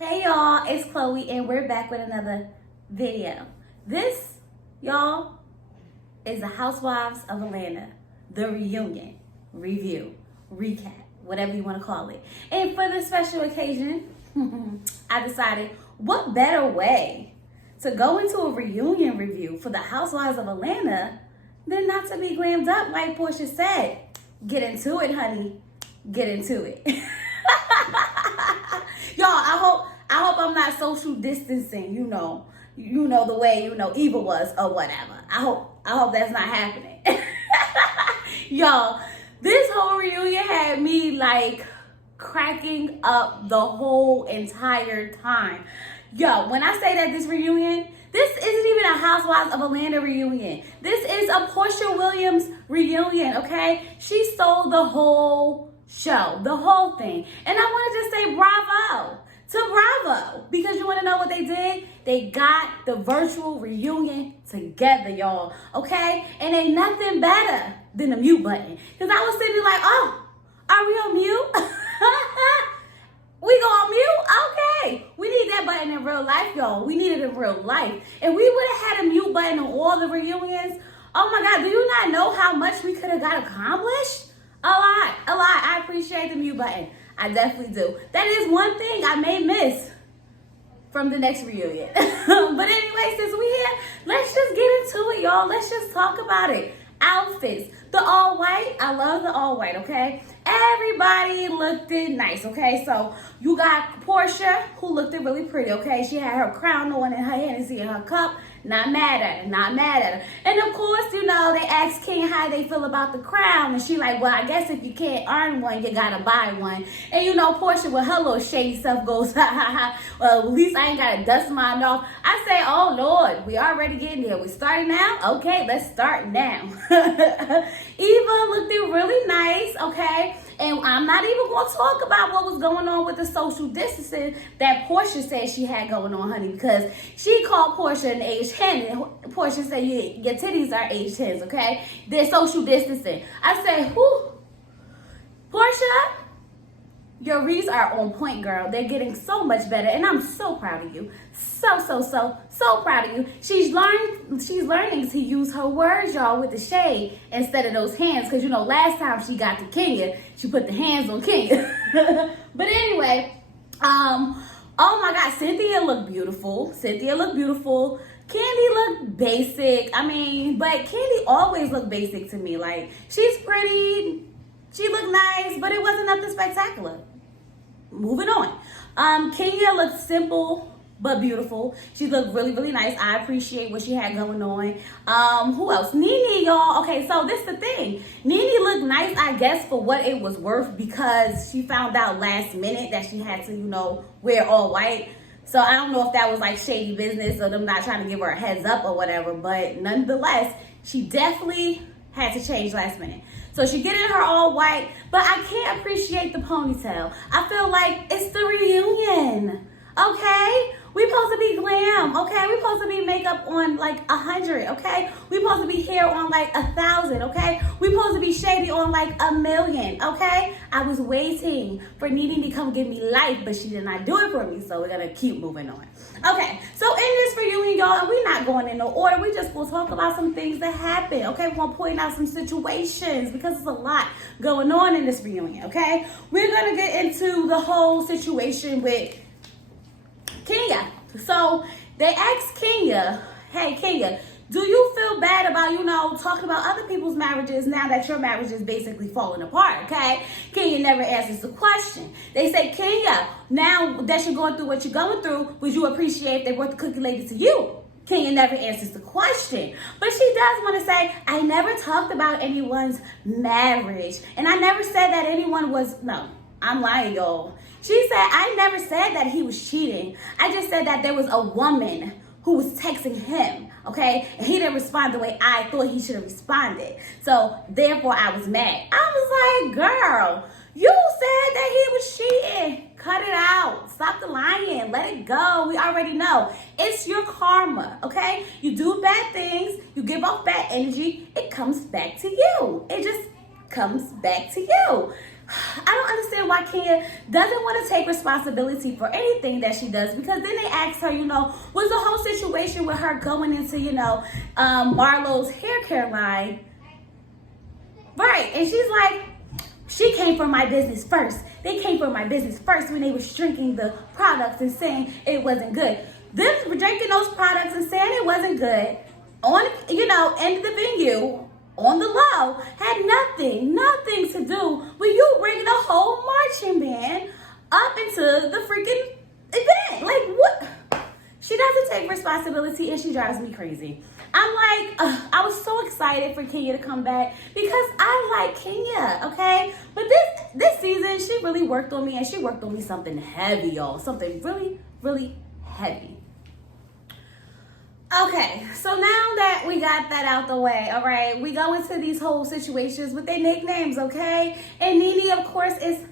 Hey y'all, it's Chloe and we're back with another video. This, y'all, is the Housewives of Atlanta, the reunion, review, recap, whatever you want to call it. And for this special occasion, I decided what better way to go into a reunion review for the Housewives of Atlanta than not to be glammed up like Portia said. Get into it, honey. Get into it. Y'all, I hope I'm not social distancing, you know the way, Eva was or whatever. I hope that's not happening. Y'all, this whole reunion had me like cracking up the whole entire time. Yo, when I say that this reunion, this isn't even a Housewives of Atlanta reunion. This is a Portia Williams reunion, okay? She stole the whole show, the whole thing. And I want to just say bravo to Bravo, because you want to know what they did? They got the virtual reunion together, y'all, okay? And ain't nothing better than the mute button. Because I was sitting like, oh, are we on mute? We go on mute? Okay. We need that button in real life, y'all. We need it in real life. And we would have had a mute button on all the reunions. Oh my God, do you not know how much we could have got accomplished? A lot. I appreciate the mute button. I definitely do. That is one thing I may miss from the next reunion. But anyway, since we here, let's just get into it, y'all. Let's just talk about it. Outfits. The all white. I love the all white, okay? Everybody looked it nice, okay? So you got Portia, who looked it really pretty, okay? She had her crown on in her hand and in her cup. Not mad at her. And of course, they asked King how they feel about the crown. And she like, well, I guess if you can't earn one, you gotta buy one. And Portia with her little shady stuff goes, ha ha ha. Well, at least I ain't gotta dust mine off. I say, oh Lord, we already getting there. We starting now? Okay, let's start now. Eva looked it really nice, okay? And I'm not even going to talk about what was going on with the social distancing that Portia said she had going on, honey, because she called Portia an age 10, and Portia said, your titties are age 10s, okay? They're social distancing. I said, whew, Portia, your reads are on point, girl. They're getting so much better, and I'm so proud of you. So proud of you. She's learning to use her words, y'all, with the shade instead of those hands. Because, last time she got to Kenya, she put the hands on Kenya. But anyway, oh my God, Cynthia looked beautiful. Candy looked basic. But Candy always looked basic to me. Like, she's pretty. She looked nice, but it wasn't nothing spectacular. Moving on. Kenya looked simple but beautiful. She looked really, really nice. I appreciate what she had going on. Who else? Nene, y'all. Okay, so this is the thing. Nene looked nice, I guess, for what it was worth, because she found out last minute that she had to, wear all white. So I don't know if that was like shady business or them not trying to give her a heads up or whatever, but nonetheless, she definitely had to change last minute. So she get in her all white, but I can't appreciate the ponytail. I feel like it's the reunion, okay? We supposed to be glam, okay? We supposed to be makeup on like 100, okay? We supposed to be hair on like 1,000, okay? We supposed to be shady on like 1,000,000, okay? I was waiting for needing to come give me life, but she did not do it for me, so we're gonna keep moving on. Okay, so in this reunion, y'all, and we're not going in no order. We just will talk about some things that happened, okay? We're gonna point out some situations because there's a lot going on in this reunion, okay? We're gonna get into the whole situation with Kenya. So they asked Kenya, hey Kenya, do you feel bad about, talking about other people's marriages now that your marriage is basically falling apart, okay? Kenya never answers the question. They say, Kenya, now that you're going through what you're going through, would you appreciate if they brought the cookie lady to you? Kenya never answers the question. But she does want to say, I never talked about anyone's marriage. And I never said that anyone was, no, I'm lying, y'all. She said, I never said that he was cheating. I just said that there was a woman who was texting him, okay? And he didn't respond the way I thought he should have responded. So, therefore, I was mad. I was like, girl, you said that he was cheating. Cut it out. Stop the lying. Let it go. We already know. It's your karma, okay? You do bad things. You give off bad energy. It comes back to you. It just comes back to you. I don't understand why Kenya doesn't want to take responsibility for anything that she does, because then they asked her, was the whole situation with her going into, Marlo's hair care line. Right. And she's like, she came for my business first. They came for my business first when they were drinking the products and saying it wasn't good. Them drinking those products and saying it wasn't good on, in the venue, on the low, had nothing to do with you bringing the whole marching band up into the freaking event. Like, what? She doesn't take responsibility, and she drives me crazy. I'm like, I was so excited for Kenya to come back because I like Kenya, okay? But this season, she really worked on me, and she worked on me something heavy, y'all. Something really, really heavy. Okay, so now that we got that out the way, all right, we go into these whole situations with their nicknames, okay? And Nene, of course, is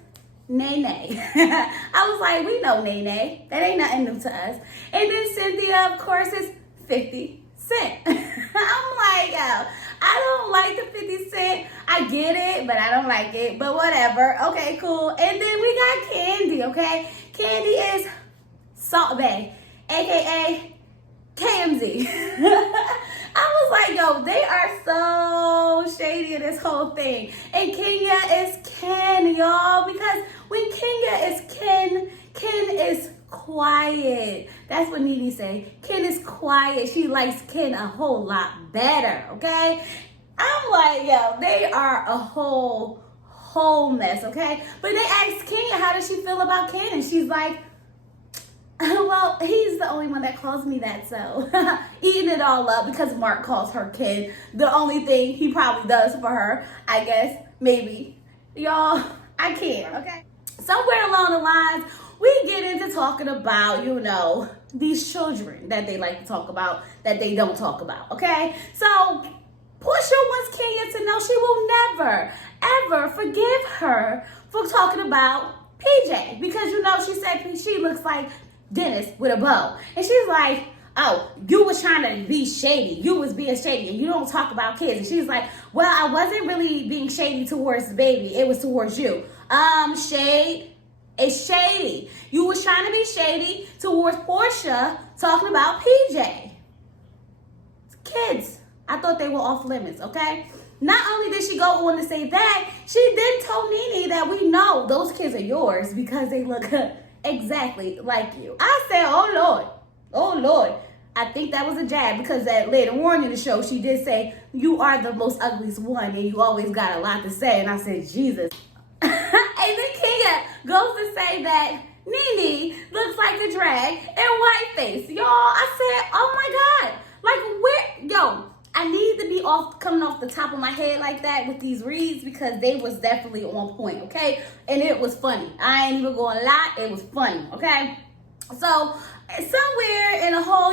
Nene. I was like, we know Nene. That ain't nothing new to us. And then Cynthia, of course, is 50 Cent. I'm like, yo, I don't like the 50 Cent. I get it, but I don't like it. But whatever. Okay, cool. And then we got Candy, okay? Candy is Salt Bae, a.k.a. KMZ. I was like, yo, they are so shady in this whole thing. And Kenya is Ken, y'all. Because when Kenya is Ken is quiet. That's what Nene say. Ken is quiet. She likes Ken a whole lot better, okay? I'm like, yo, they are a whole mess, okay? But they asked Kenya, how does she feel about Ken? And she's like, well, he's the only one that calls me that, so eating it all up because Mark calls her Ken. The only thing he probably does for her, I guess, maybe. Y'all, I can't, okay? Somewhere along the lines, we get into talking about, these children that they like to talk about that they don't talk about, okay? So Portia wants Kenya to know she will never, ever forgive her for talking about PJ because, she said she looks like Dennis with a bow. And she's like, oh, you was trying to be shady. You was being shady and you don't talk about kids. And she's like, well, I wasn't really being shady towards the baby. It was towards you. Shade is shady. You was trying to be shady towards Portia talking about PJ. Kids. I thought they were off limits, okay? Not only did she go on to say that, she then told Nene that we know those kids are yours because they look exactly like you. I said, oh Lord. I think that was a jab because that later on in the show, she did say, you are the most ugliest one and you always got a lot to say. And I said, Jesus. And then Kenya goes to say that Nene looks like a drag and whiteface. Y'all, I said, oh my God. I need to be coming off the top of my head like that with these reads because they was definitely on point, okay? And it was funny. I ain't even gonna lie, it was funny, okay? So somewhere in a whole,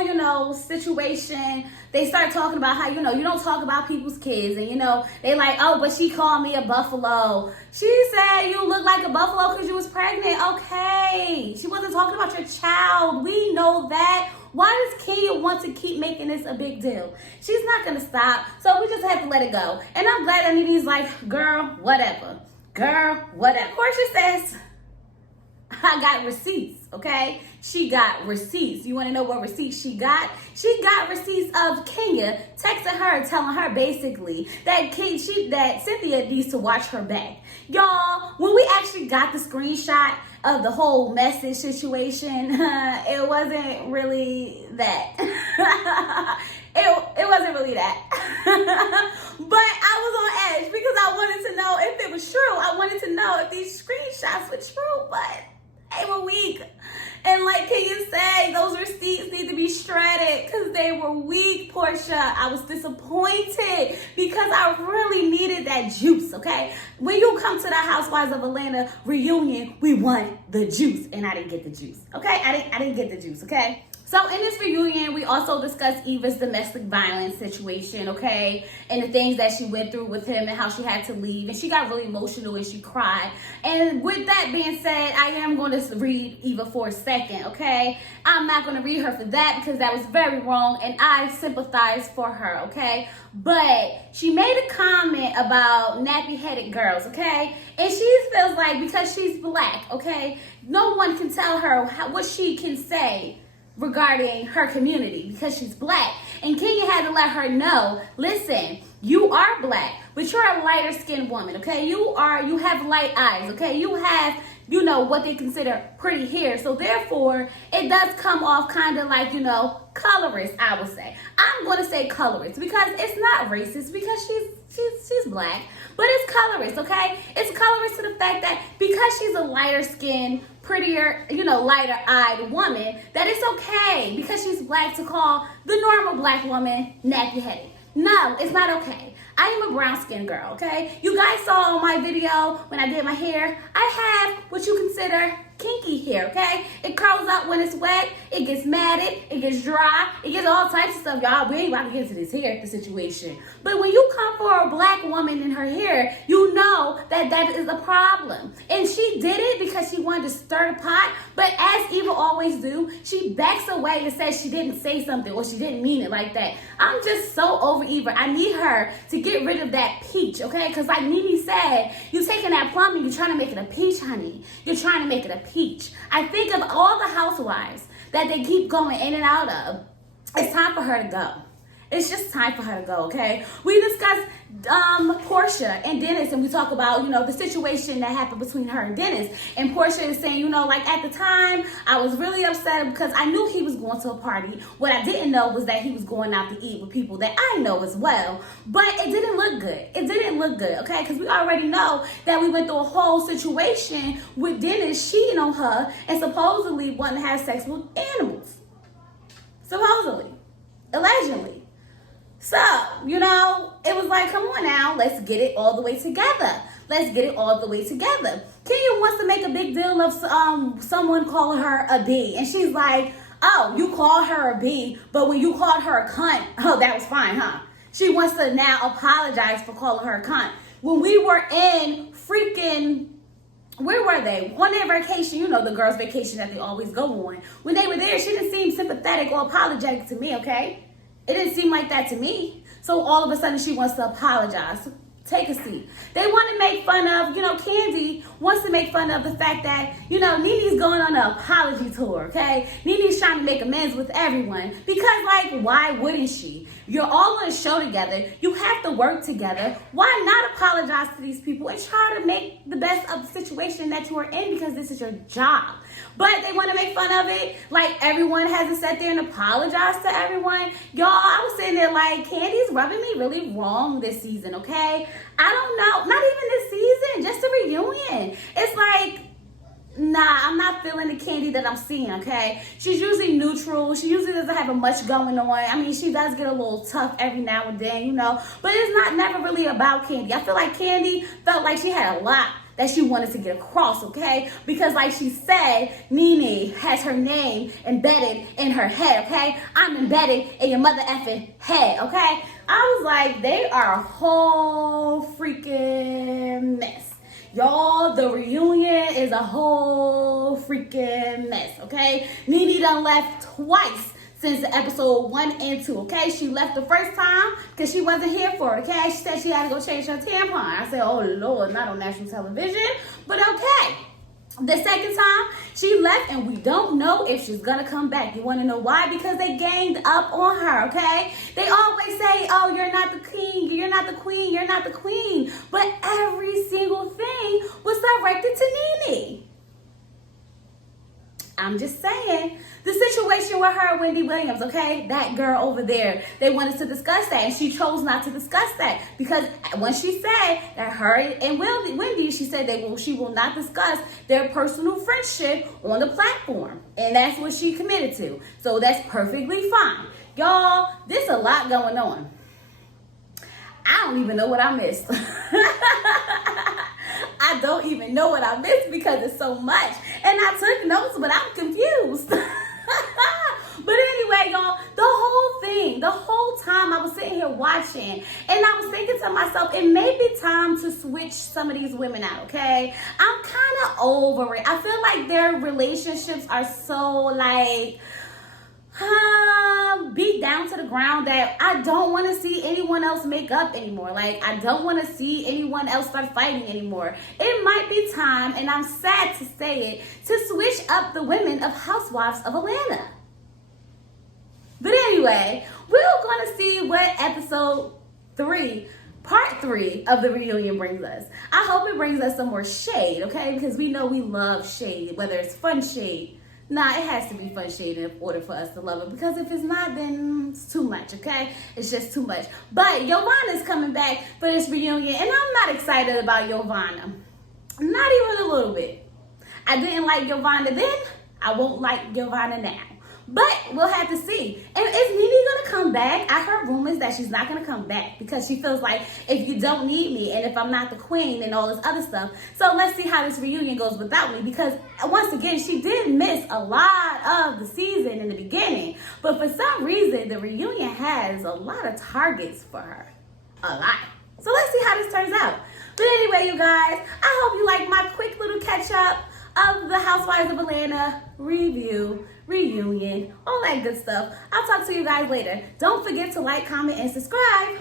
situation, they start talking about how, you don't talk about people's kids. And, they like, oh, but she called me a buffalo. She said you look like a buffalo because you was pregnant. Okay. She wasn't talking about your child. We know that. Why does Kenya want to keep making this a big deal? She's not going to stop. So we just have to let it go. And I'm glad that Nene's like, girl, whatever. Portia says, I got receipts, okay? She got receipts. You want to know what receipts she got? She got receipts of Kenya texting her, telling her basically that Cynthia needs to watch her back. Y'all, when we actually got the screenshot of the whole message situation, it wasn't really that. It wasn't really that. But I was on edge because I wanted to know if it was true. I wanted to know if these screenshots were true, but they were weak. And like Kenya said, those receipts need to be shredded because they were weak, Portia. I was disappointed because I really needed that juice, okay? When you come to the Housewives of Atlanta reunion, we want the juice. And I didn't get the juice, okay? I didn't get the juice, okay? So in this reunion, we also discussed Eva's domestic violence situation, okay? And the things that she went through with him and how she had to leave. And she got really emotional and she cried. And with that being said, I am going to read Eva for a second, okay? I'm not going to read her for that because that was very wrong. And I sympathize for her, okay? But she made a comment about nappy-headed girl. girls, okay? And she feels like because she's black, okay, no one can tell her what she can say regarding her community because she's black. And Kenya had to let her know, listen, you are black, but you're a lighter skinned woman, okay? You have light eyes, okay? You have, what they consider pretty hair. So therefore, it does come off kind of like, colorist, I would say. I'm going to say colorist because it's not racist because she's black, but it's colorist, okay? It's colorist to the fact that because she's a lighter skinned, prettier, lighter eyed woman, that it's okay because she's black to call the normal black woman nappy headed. No, it's not okay. I am a brown skinned girl, okay? You guys saw on my video when I did my hair, I have what you consider kinky hair, okay? It curls up when it's wet, it gets matted, it gets dry, it gets all types of stuff. Y'all, we ain't about to get into this hair situation. But when you come for a black woman in her hair, you know that is a problem. And she did it because she wanted to stir the pot, but as Eva always do, she backs away and says she didn't say something or she didn't mean it like that. I'm just so over Eva. I need her to get rid of that peach, okay? Because like Nene said, you taking that plum and you're trying to make it a peach, honey. You're trying to make it a peach. I think of all the housewives that they keep going in and out of. It's time for her to go. It's just time for her to go, okay? We discussed Portia and Dennis, and we talk about, the situation that happened between her and Dennis. And Portia is saying, like at the time, I was really upset because I knew he was going to a party. What I didn't know was that he was going out to eat with people that I know as well. But it didn't look good. It didn't look good, okay? Because we already know that we went through a whole situation with Dennis cheating on her and supposedly wanting to have sex with animals. Supposedly. Allegedly. So, it was like, come on now, let's get it all the way together. Let's get it all the way together. Kenya wants to make a big deal of someone calling her a B. And she's like, oh, you called her a B, but when you called her a cunt, oh, that was fine, huh? She wants to now apologize for calling her a cunt. When we were in freaking, where were they? On their vacation, the girls' vacation that they always go on. When they were there, she didn't seem sympathetic or apologetic to me, okay? It didn't seem like that to me. So all of a sudden she wants to apologize. Take a seat. They want to make fun of, Candy wants to make fun of the fact that, Nene's going on an apology tour, okay? Nene's trying to make amends with everyone because, like, why wouldn't she? You're all on a show together. You have to work together. Why not apologize to these people and try to make the best of the situation that you are in because this is your job? But they want to make fun of it. Like, everyone has to sit there and apologize to everyone. Y'all, I was sitting there like, Candy's rubbing me really wrong this season, okay? I don't know. Not even this season. Just a reunion. It's like, nah, I'm not feeling the Candy that I'm seeing, okay? She's usually neutral. She usually doesn't have much going on. I mean, she does get a little tough every now and then, But it's never really about Candy. I feel like Candy felt like she had a lot that she wanted to get across, okay? Because like she said, Nene has her name embedded in her head, okay? I'm embedded in your mother effing head, okay? I was like, they are a whole freaking mess. Y'all, the reunion is a whole freaking mess, okay? Nene done left twice since episode 1 and 2, okay? She left the first time because she wasn't here for it, okay? She said she had to go change her tampon. I said, oh, Lord, not on national television, but okay. The second time, she left, and we don't know if she's going to come back. You want to know why? Because they ganged up on her, okay? They always say, oh, you're not the king, you're not the queen, you're not the queen. But every single thing was directed to Nene. I'm just saying. The situation with her and Wendy Williams, okay? That girl over there. They wanted to discuss that, and she chose not to discuss that. Because when she said that her and Wendy, she said she will not discuss their personal friendship on the platform. And that's what she committed to. So that's perfectly fine. Y'all, there's a lot going on. I don't even know what I missed. I don't even know what I missed because it's so much. And I took notes, but I'm confused. But anyway, y'all, the whole time I was sitting here watching, and I was thinking to myself, it may be time to switch some of these women out, okay? I'm kind of over it. I feel like their relationships are so, like, beat down to the ground that I don't want to see anyone else make up anymore. Like, I don't want to see anyone else start fighting anymore. It might be time, and I'm sad to say it, to switch up the women of Housewives of Atlanta. But anyway, we're going to see what episode 3, part 3 of the reunion brings us. I hope it brings us some more shade, okay? Because we know we love shade, whether it's fun shade. Nah, it has to be fun shade in order for us to love it. Because if it's not, then it's too much, okay? It's just too much. But Giovanna's coming back for this reunion, and I'm not excited about Giovanna. Not even a little bit. I didn't like Giovanna then. I won't like Giovanna now. But we'll have to see. And is Nene going to come back? I heard rumors that she's not going to come back because she feels like if you don't need me and if I'm not the queen and all this other stuff. So let's see how this reunion goes without me, because once again, she did miss a lot of the season in the beginning. But for some reason, the reunion has a lot of targets for her. A lot. So let's see how this turns out. But anyway, you guys, I hope you like my quick little catch up of the Housewives of Atlanta review, reunion, all that good stuff. I'll talk to you guys later. Don't forget to like, comment, and subscribe.